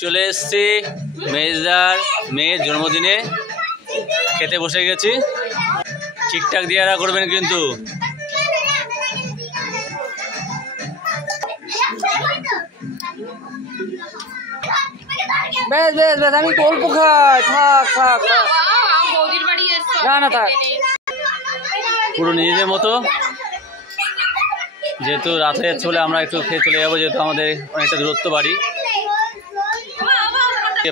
চলে এসেছি মেজদার মেয়ের জন্মদিনে, খেতে বসে গেছি। ঠিকঠাক দিয়ে করবেন কিন্তু। বেশ বেশ বেশ, আমি তো অল্প খাই। থাক থাক না না থাক। পুরো নিজেদের মতো, যেহেতু রাতে চলে আমরা একটু খেয়ে চলে যাবো, যেহেতু আমাদের অনেকটা দূরত্ব বাড়ি।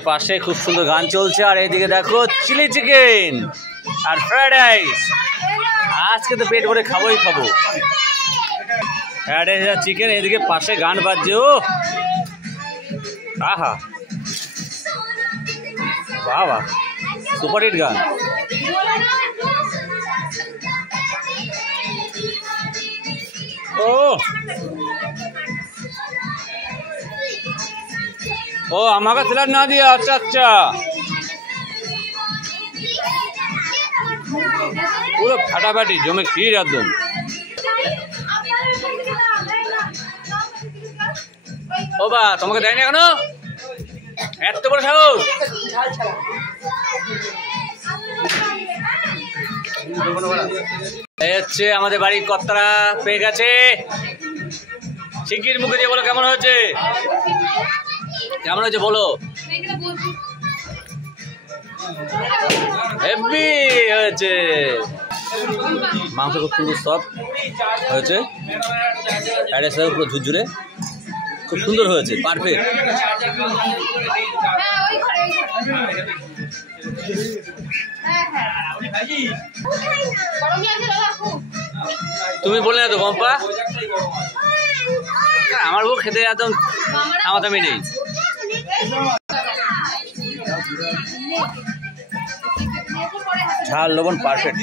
পাশে খুব সুন্দর গান চলছে, আর এইদিকে দেখো চিলি চিকেন আর ফ্রাইড রাইস। আজকে তো পেট ভরে খাবোই খাবো। ফ্রাইড রাইস আর চিকেন, এদিকে পাশে গান বাজছে। ও আহা, বাহ বাহ, সুপার হিট গান। ও ও আমাকে স্যালাড না দিয়ে, আচ্ছা আচ্ছা, পুরো ফাটাফাটি জমে ক্ষীর একদম। ও বা, তোমাকে দেয়নি এখনো? এত বড় সাহস! এই হচ্ছে আমাদের বাড়ির কর্তারা পেয়ে গেছে। শিগগির মুখে দিয়ে বলো কেমন হয়েছে, কেমন হয়েছে বলো। হেভি হয়েছে, মাংস খুব সুন্দর সফট হয়েছে, পুরো ঝুরঝুরে, খুব সুন্দর হয়েছে, পারফেক্ট। তুমি বললে না তো পম্পা, আমার বউ খেতে একদম থামাথামি নেই। ঝাল লবণ পারফেক্ট।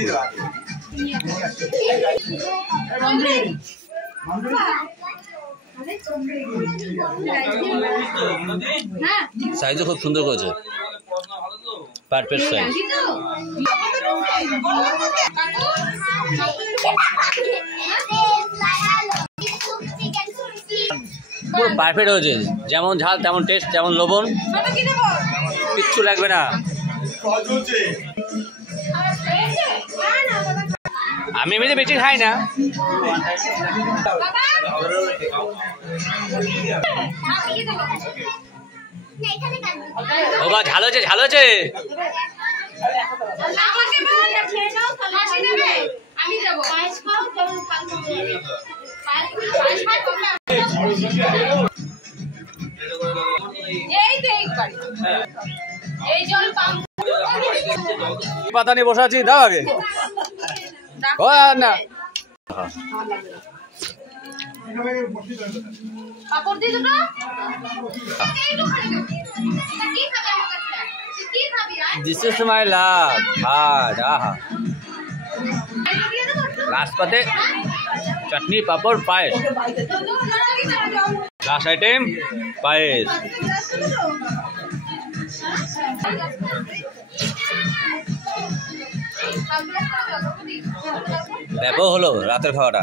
সাইজও খুব সুন্দর করেছে, পারফেক্ট সাইজ। পুরো পারফেক্ট হয়েছে, যেমন ঝাল তেমন টেস্ট, যেমন লবণ, কিচ্ছু লাগবে না। আমি এমনিতে বেশি খাই না। ও বা, ঝাল হয়েছে, ঝাল হয়েছে। পাতা নিয়ে বসে আছি, দাও আগে। ও না, দিস ইজ মাই লাভ। আহা, লাস্ট পাতে চাটনি, পাপড়, পায়েস। লাস্ট আইটেম পায়েস। ব্যাপক হলো রাতের খাওয়াটা।